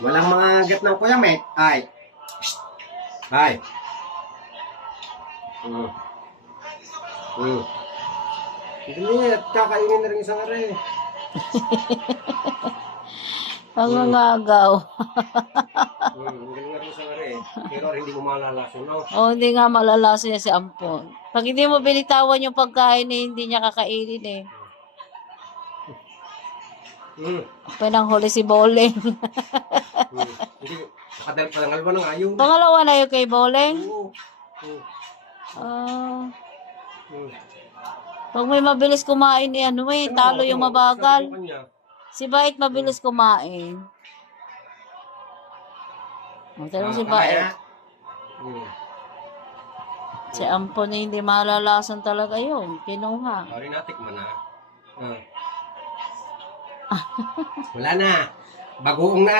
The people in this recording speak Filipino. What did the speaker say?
Walang mga gat ng kuya, met. Ay. Shh. Ay. Hindi, at kakainin na rin isang are. Nangangagaw. Ang galing na rin isang are. Pero hindi mo malalaso, no? O, hindi nga malalaso niya si Ampon. Pag hindi mo binitawan yung pagkain, hindi niya kakainin eh. Pinanghuli si Boleng. Hindi, nakadal pa ng alba ng ayaw. Pangalawa na yung kay Boleng. Oo. Pag may mabilis kumain, eh, ano eh, talo yung mabagal. Sabi ko kanya, Si Bait mabilis kumain. Pero si Bait, si Ampon eh, hindi malalasan talaga yun. Kinuha. sorry, natikman na. Wala na. Bagoong na.